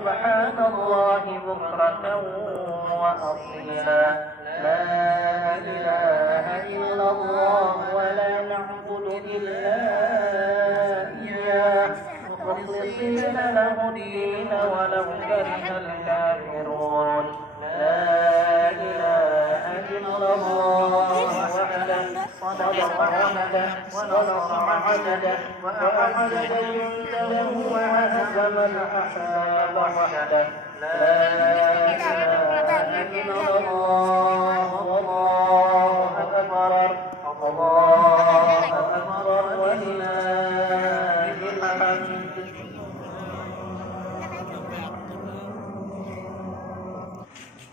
سبحان الله بكرة وأصيلا لا إله إلا الله ولا نعبد إلا إياه مخلصين له الدين ولو كره الكافرون لا إله إلا الله وحده صدق وعده ونصر عبده وأعز جنده وهزم الأحزاب وحده لا إله إلا الله والله أكبر الله أكبر ولله الحمد.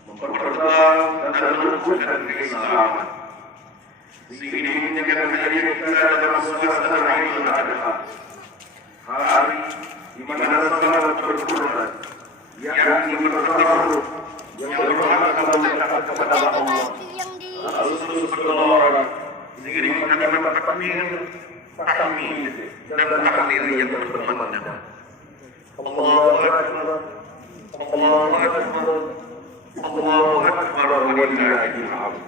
Memperperdalam dan meneguhkan keislaman, sehingga ini akan menjadi kita dalam suasana Idul Adha, hari di mana salat berkurban, yakni bertaruh yang berhormat mendekat kepada Allah. Rasulullah SAW sehingga ini akan mendapat tahmid dan tahlil yang bermakna. Allahu Akbar, Allahu Akbar, Allahu Akbar walillahil hamd.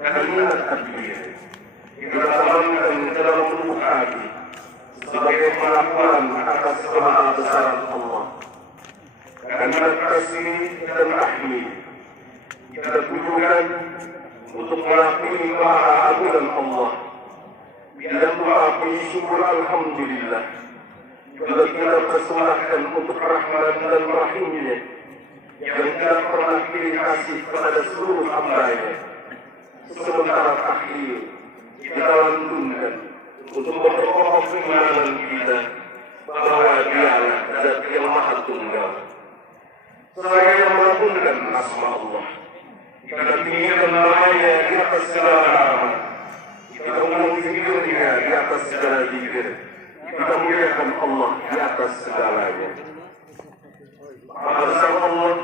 Kalimat takbir itu tertanam dalam tubuh hati sebagai pengakuan atas kemahabesaran Allah. Kalimat tasbih dan tahmid kita tujukan untuk mengakui kemahakuan Allah dan mengakui syukur alhamdulillah. Juga kita persembahkan untuk rahmat dan rahimnya yang tidak pernah pilih kasih kepada seluruh hamba-Nya. Sementara akhir kita lantunkan untuk memperkokoh keimanan kita bahwa Dialah Zat yang Maha Tunggal. Saya melantunkan asma Allah. Kita tinggikan namanya di atas segala nama. Kita mengucapkannya di atas segala zikir. Kita muliakan Allah di atas segalanya. Maha besar Allah,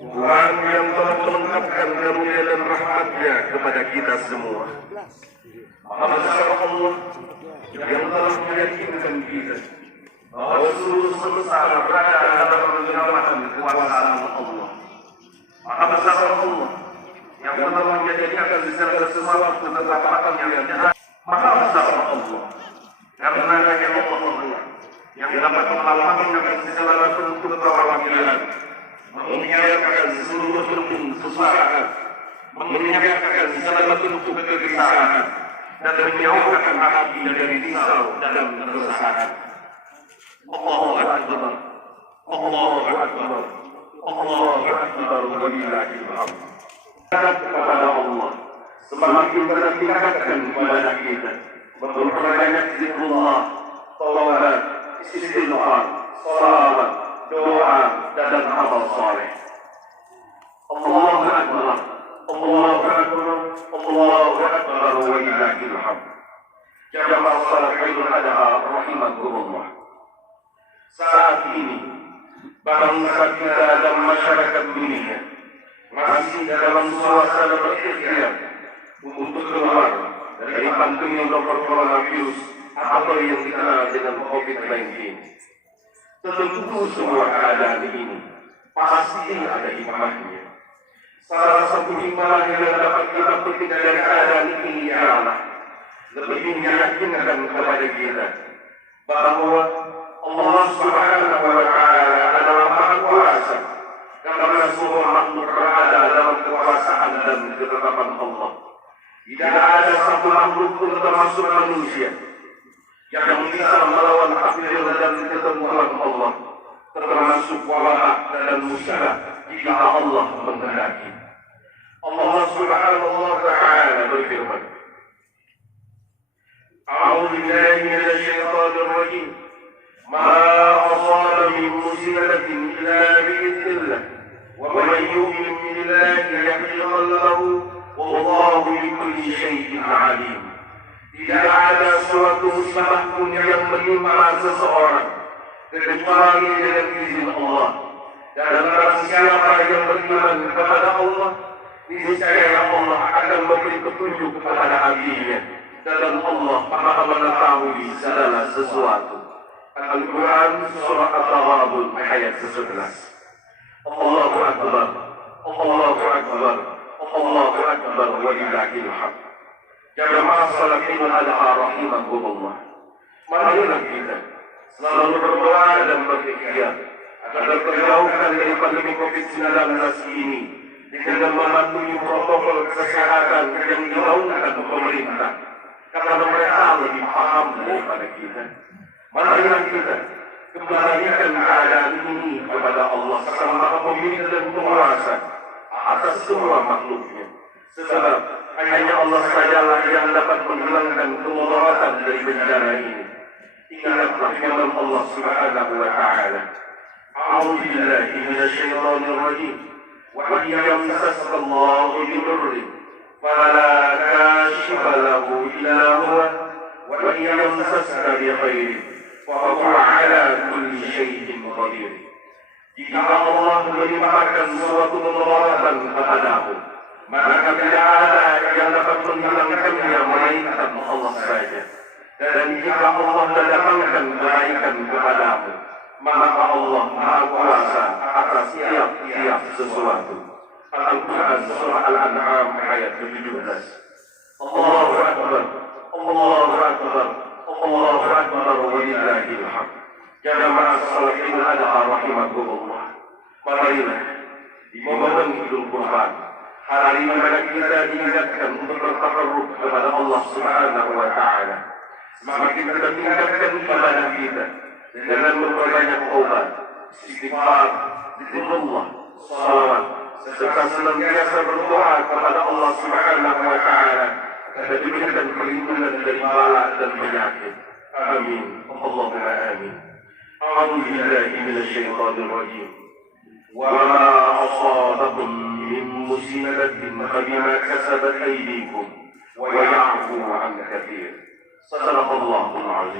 Tuhan yang telah melengkapkan karunia dan rahmat-Nya kepada kita semua. Maha besar Allah yang telah meyakinkan kita bahwa seluruh semesta berada dalam genggaman kekuasaan Allah. Maha besar Allah yang telah menjadikan segala sesuatu ketetapan yang ada. Maha besar Allah karena hanya Allah yang dapat melapangkan segala bentuk perwakilan, menyiapkan seluruh bentuk kesusahan, menyiapkan segala bentuk kegelisahan, dan menjauhkan hati dari risau dan keresahan. Allahu Akbar, Allahu Akbar, Allahu Akbar walillahil hamd. Kepada Allah semakin tertingkatkan ibadah kita, memperbanyak zikrullah, taubat, istighfar, salawat, doa dan amal saleh. Allahu Akbar, Allahu Akbar, Allahu Akbar walillahil hamd. Jamaah salat Idul Adha rahimakumullah. Saat ini bangsa kita dan masyarakat dunia masih dalam suasana berikhtiar untuk keluar dari pandemi novel coronavirus atau yang dikenal dengan COVID-19. Tentu semua keadaan ini pasti ada hikmahnya. Salah satu hikmah yang dapat kita petik dari keadaan ini ialah lebih meyakinkan kepada kita bahwa Allah Subhanahu wa Ta'ala adalah Maha Kuasa, karena semua makhluk berada dalam kekuasaan dan ketetapan Allah. Tidak ada satu makhluk pun termasuk manusia yang bisa melawan takdir dan ketentuan Allah, termasuk wabah dan musibah jika Allah menghendaki. Allah Subhanahu wa Ta'ala berfirman, A'udzu billahi minasy syaithanir rajim. Ma asaba min musibatin illa bi'idznillah wa man yu'min billahi yahdi lahu wallahu bikulli syai'in 'alim. Tidak ada suatu musibah pun yang menimpa seseorang kecuali dengan izin Allah. Dan barang siapa yang beriman kepada Allah, niscaya Allah akan memberi petunjuk kepada hatinya, dan Allah Maha mengetahui segala sesuatu. Al-Quran surah At-Taghabun ayat ke-11. Allahu Akbar, Allahu Akbar, Allahu Akbar, walillahil hamd. Jamaah salatin al-adha rahimahumullah. Marilah kita selalu berdoa dan berikhtiar agar terjauhkan dari pandemi COVID-19 ini dengan mematuhi protokol kesehatan yang digaungkan pemerintah, karena mereka lebih paham daripada kita. Marilah kita kembalikan keadaan ini kepada Allah Sang Maha Pemilik dan Penguasa atas semua makhluknya. Sebab hanya Allah sajalah yang dapat menghilangkan kemudaratan dari bencana ini. Ingatlah firman Allah Subhanahu wa Ta'ala. A'udzu billahi minasyaitonir rajim. Wa in yamsaska Allahu bidurrin fala kashifa lahu illa huwa wa in yamsaska bikhairin fa huwa ala kulli syai'in qadir. Jika Allah menimpakan suatu kemudaratan kepadamu, maka tidak ada yang dapat menghilangkannya melainkan Allah saja. Dan jika Allah mendatangkan kebaikan kepadamu, maka Allah Maha Kuasa atas tiap-tiap sesuatu. Al-Quran surah Al-An'am ayat ke-17. Allahu Akbar, Allahu Akbar, Allahu Akbar, walillahil hamd. Jamaah salatin al-adha rahimahumullah. Marilah di momen Idul Qurban, hari mana kita diingatkan untuk bertakarrub kepada Allah Subhanahu wa Ta'ala. Semakin kita tingkatkan ibadah kita dengan memperbanyak taubat, istighfar, zikrullah, salawat, serta senantiasa berdoa kepada Allah Subhanahu wa Ta'ala agar diberikan perlindungan dari bala dan penyakit. Amin. Allahumma amin. A'udzu billahi minasyaitonir rajim. Wa ma asabakum min musibatin fabima kasabat aydikum wa ya'fu 'an katsir. Sadaqallahul 'azim.